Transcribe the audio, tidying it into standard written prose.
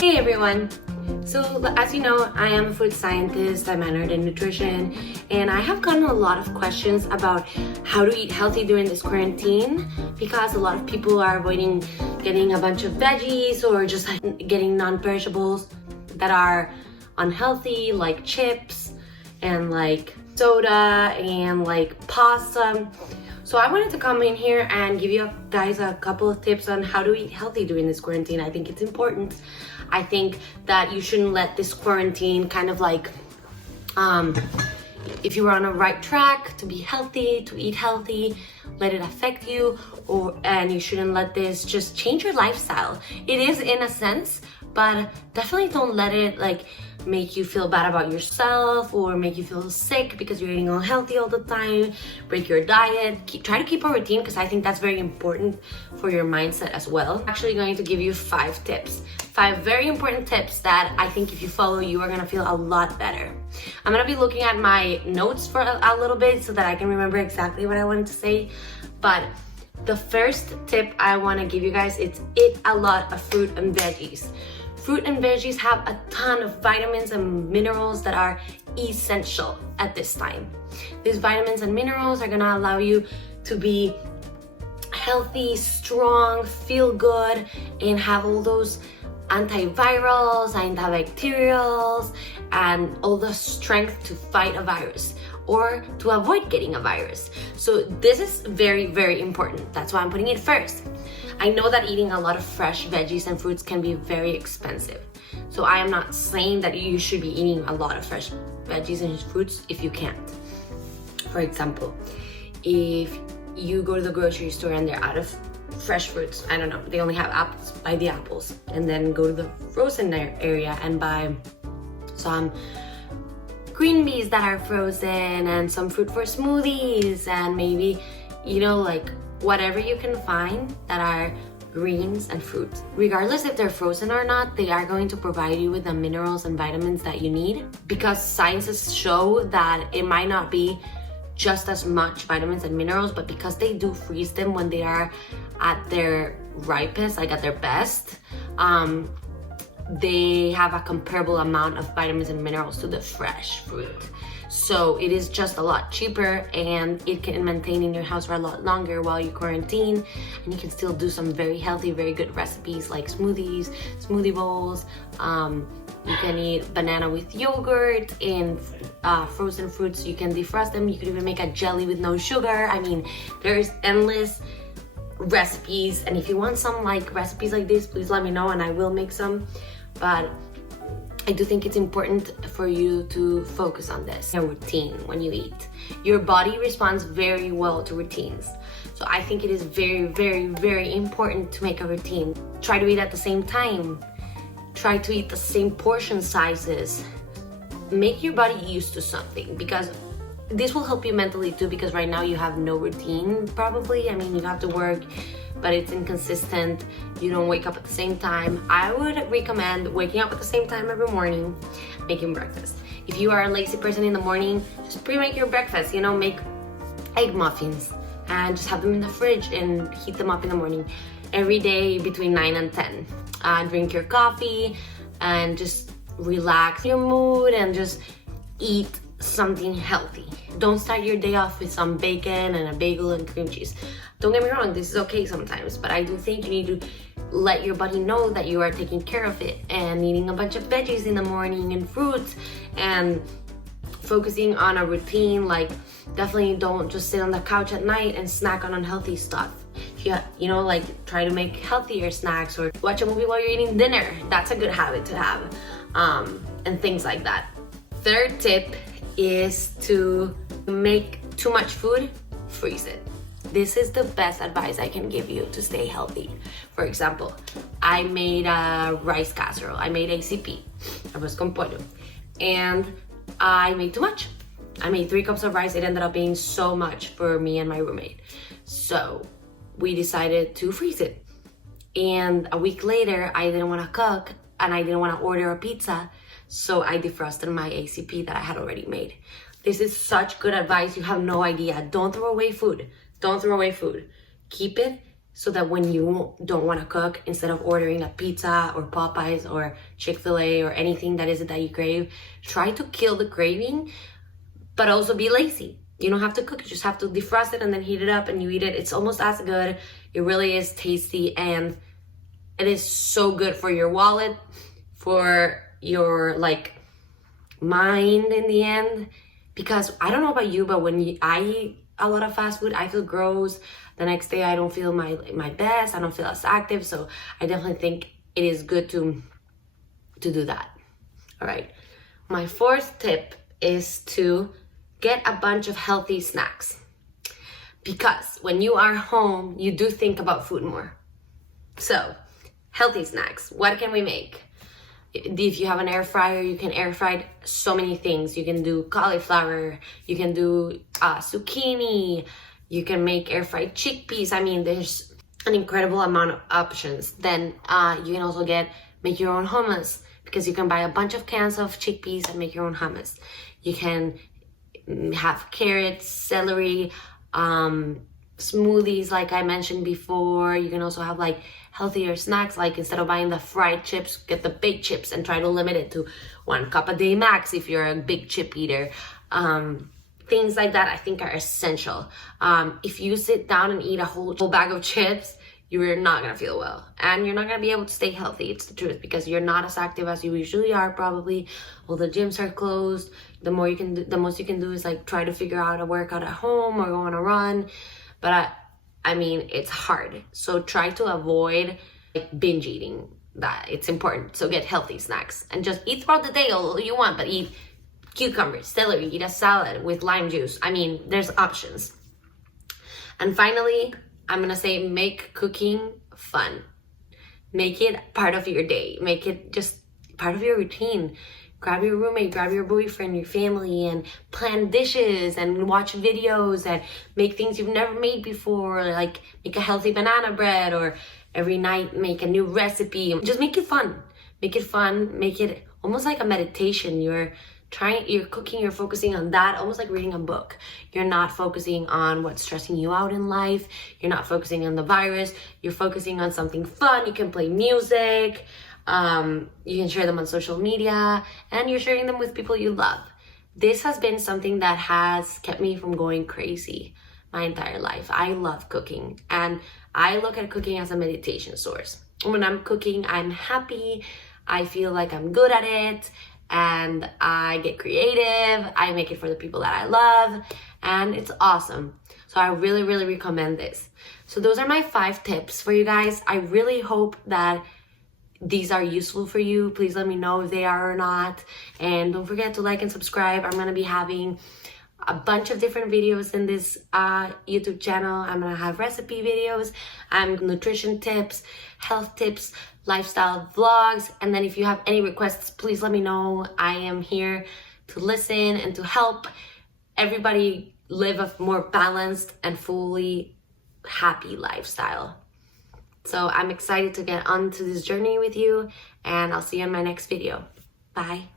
Hey everyone! So as you know, I am a food scientist, I minored in nutrition, and I have gotten a lot of questions about how to eat healthy during this quarantine because a lot of people are avoiding getting a bunch of veggies or just getting non-perishables that are unhealthy, like chips and like soda and like pasta. So I wanted to come in here and give you guys a couple of tips on how to eat healthy during this quarantine. I think it's important. I think that you shouldn't let this quarantine kind of like, if you were on a right track to be healthy, to eat healthy, let it affect you, and you shouldn't let this just change your lifestyle. It is in a sense, but definitely don't let it like make you feel bad about yourself or make you feel sick because you're eating unhealthy all the time. Break your diet. Try to keep a routine because I think that's very important for your mindset as well. I'm actually going to give you 5 tips. 5 very important tips that I think if you follow, you are gonna feel a lot better. I'm gonna be looking at my notes for a little bit so that I can remember exactly what I wanted to say. But the first tip I wanna give you guys is eat a lot of fruit and veggies. Fruit and veggies have a ton of vitamins and minerals that are essential at this time. These vitamins and minerals are gonna allow you to be healthy, strong, feel good, and have all those antivirals, antibacterials, and all the strength to fight a virus or to avoid getting a virus. So this is very, very important. That's why I'm putting it first. I know that eating a lot of fresh veggies and fruits can be very expensive. So I am not saying that you should be eating a lot of fresh veggies and fruits if you can't. For example, if you go to the grocery store and they're out of fresh fruits, I don't know, they only have apples, buy the apples, and then go to the frozen area and buy some green beans that are frozen and some fruit for smoothies, and maybe, you know, like whatever you can find that are greens and fruits. Regardless if they're frozen or not, they are going to provide you with the minerals and vitamins that you need, because scientists show that it might not be just as much vitamins and minerals, but because they do freeze them when they are at their ripest, like at their best, they have a comparable amount of vitamins and minerals to the fresh fruit. So it is just a lot cheaper, and it can maintain in your house for a lot longer while you quarantine, and you can still do some very healthy, very good recipes like smoothies, smoothie bowls. You can eat banana with yogurt and frozen fruits. You can defrost them. You could even make a jelly with no sugar. I mean, there's endless recipes, and if you want some like recipes like this, please let me know and I will make some. But I do think it's important for you to focus on this. A routine when you eat. Your body responds very well to routines. So I think it is very, very, very important to make a routine. Try to eat at the same time. Try to eat the same portion sizes. Make your body used to something, because this will help you mentally too, because right now you have no routine probably. I mean, you have to work, but it's inconsistent. You don't wake up at the same time. I would recommend waking up at the same time every morning, making breakfast. If you are a lazy person in the morning, just pre-make your breakfast, you know, make egg muffins and just have them in the fridge and heat them up in the morning every day between 9 and 10. Drink your coffee and just relax your mood and just eat something healthy. Don't start your day off with some bacon and a bagel and cream cheese. Don't get me wrong, this is okay sometimes, but I do think you need to let your body know that you are taking care of it and eating a bunch of veggies in the morning and fruits and focusing on a routine. Like, definitely don't just sit on the couch at night and snack on unhealthy stuff. You know, like try to make healthier snacks or watch a movie while you're eating dinner. That's a good habit to have, and things like that. Third tip is to make too much food, freeze it. This is the best advice I can give you to stay healthy. For example, I made a rice casserole. I made ACP, arroz con pollo, and I made too much. I made 3 cups of rice. It ended up being so much for me and my roommate. So we decided to freeze it. And a week later, I didn't want to cook and I didn't want to order a pizza. So I defrosted my ACP that I had already made. This is such good advice. You have no idea. Don't throw away food. Don't throw away food. Keep it so that when you don't want to cook, instead of ordering a pizza or Popeyes or Chick-fil-A or anything that is it that you crave, try to kill the craving, but also be lazy. You don't have to cook, you just have to defrost it and then heat it up and you eat it. It's almost as good. It really is tasty, and it is so good for your wallet, for your like mind in the end. Because I don't know about you, but when I eat a lot of fast food, I feel gross. The next day I don't feel my best. I don't feel as active. So I definitely think it is good to do that. All right. My fourth tip is to get a bunch of healthy snacks. Because when you are home, you do think about food more. So, healthy snacks. What can we make? If you have an air fryer, you can air fry so many things. You can do cauliflower, you can do zucchini, you can make air fried chickpeas. I mean, there's an incredible amount of options. Then you can also make your own hummus, because you can buy a bunch of cans of chickpeas and make your own hummus. You can have carrots, celery, smoothies like I mentioned before. You can also have like healthier snacks, like instead of buying the fried chips, get the baked chips and try to limit it to 1 cup a day max if you're a big chip eater. Things like that I think are essential. If you sit down and eat a whole bag of chips, you're not gonna feel well and you're not gonna be able to stay healthy. It's the truth, because you're not as active as you usually are probably. Well, the gyms are closed. The most you can do is like try to figure out a workout at home or go on a run. But I mean, it's hard. So try to avoid like binge eating. That it's important. So get healthy snacks and just eat throughout the day all you want, but eat cucumbers, celery, eat a salad with lime juice. I mean, there's options. And finally, I'm gonna say make cooking fun. Make it part of your day. Make it just part of your routine. Grab your roommate, grab your boyfriend, your family, and plan dishes and watch videos and make things you've never made before, like make a healthy banana bread, or every night make a new recipe. Just make it fun. Make it fun. Make it almost like a meditation. You're cooking, you're focusing on that, almost like reading a book. You're not focusing on what's stressing you out in life. You're not focusing on the virus. You're focusing on something fun. You can play music. You can share them on social media, and you're sharing them with people you love. This has been something that has kept me from going crazy my entire life. I love cooking, and I look at cooking as a meditation source. When I'm cooking, I'm happy. I feel like I'm good at it, and I get creative. I make it for the people that I love, and it's awesome. So I really, really recommend this. So those are my 5 tips for you guys. I really hope that these are useful for you. Please let me know if they are or not. And don't forget to like and subscribe. I'm gonna be having a bunch of different videos in this YouTube channel. I'm gonna have recipe videos, nutrition tips, health tips, lifestyle vlogs. And then if you have any requests, please let me know. I am here to listen and to help everybody live a more balanced and fully happy lifestyle. So I'm excited to get onto this journey with you, and I'll see you in my next video. Bye.